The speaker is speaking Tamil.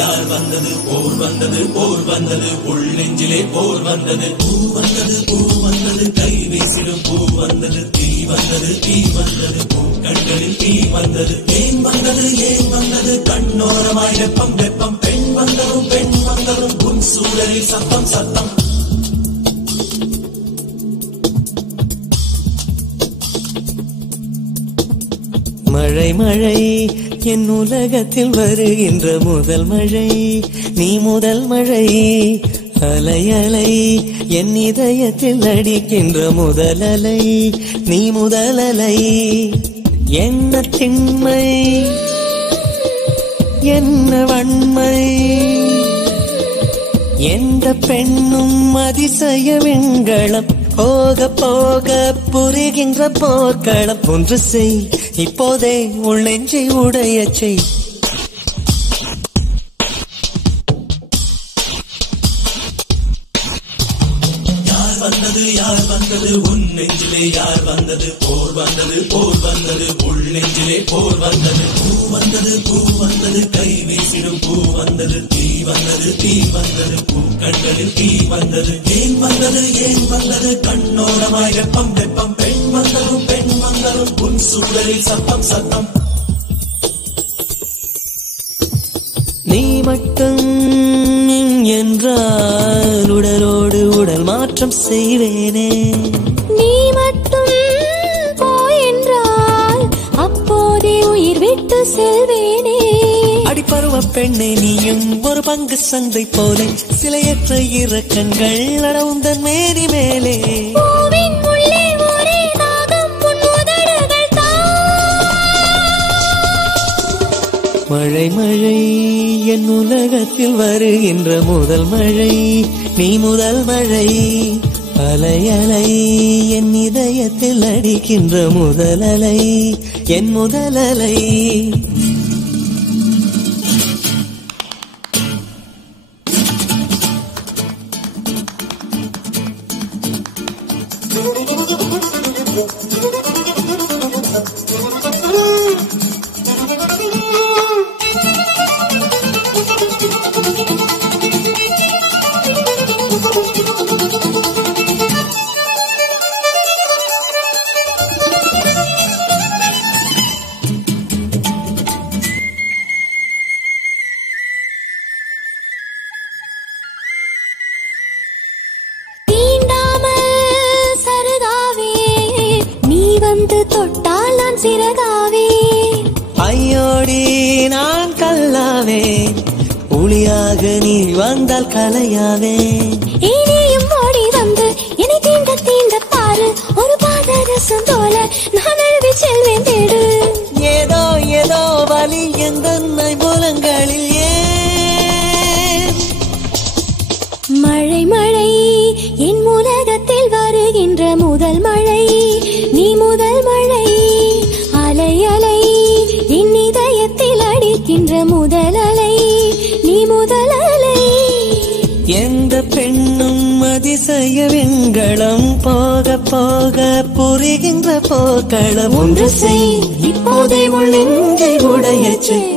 யார் வந்தது போர் வந்தது போர் வந்தது உள் நெஞ்சிலே போர் வந்தது பூ வந்தது பூ வந்தது கை வீசிடும் பூ வந்தது தீ வந்தது தீ வந்தது பூ கண்களில் தீ வந்தது ஏன் வந்தது கண்ணோரமாய் வெப்பம் வெப்பம் பெண் வந்ததும் உன் சூழலில் சத்தம் சத்தம் மழை மழை என் உலகத்தில் வருகின்ற முதல் மழை நீ முதல் மழை அலை அலை என் இதயத்தில் அடிக்கின்ற முதல் அலை நீ முதல் அலை என்ன திண்மை என்ன வன்மை எந்த பெண்ணும் அதிசய விண்களம் போக போக புரிகின்ற போர்க்களம் ஒன்று செய் இப்போதே உள் நெஞ்சை உடைய செய் யார் வந்தது உன் நெஞ்சிலே யார் வந்தது போர் வந்தது உள் நெஞ்சிலே போர் வந்தது பூ வந்தது கை வீசிடும் பூ வந்தது தீ வந்தது பூ கண்களில் தீ வந்தது ஏன் வந்தது கண்ணோரமாய் வெப்பம் வெப்பம் பெண் வந்ததும் உன் சூழலில் சத்தம் சத்தம் நீ மட்டும் என்றால் உடலோடு உடல் மாற்றம் செய்வேனே நீ மட்டும் போய் என்றால் அப்போதே உயிர் விட்டு செல்வேனே அடிப்பருவ பெண்ணே நீயும் ஒரு பங்கு சந்தை போலே சிலையற்ற இறக்கங்கள் நடவுந்தன் மேனி மேலே மழை மழை என் உலகத்தில் வருகின்ற முதல் மழை நீ முதல் மழை அலை அலை என் இதயத்தில் அடிக்கின்ற முதல் அலை என் முதல் அலை தொட்டால் நான் சிறகாவே ஐயோடி நான் கல்லாவே ஒளியாக நீ வந்தால் கலையாவே இனியும் ஓடி வந்து என்னை தீண்ட பாரு ஒரு பாதரசம் போல நான் எழுதி செல்வேன் தேடு ஏதோ ஏதோ வலி எந்த மூலங்களில் ஏன் மழை மழை என் உலகத்தில் வருகின்ற முதல் மழை நீ முதல் மழை அலை அலை என் இதயத்தில் அடிக்கின்ற முதல் அலை நீ முதல் அலை எந்த பெண்ணும் அதிசய விண்களம் போக போக புரிகின்ற போக்களம் ஒன்று செய் இப்போதே உள் நெஞ்சை உடைய செய்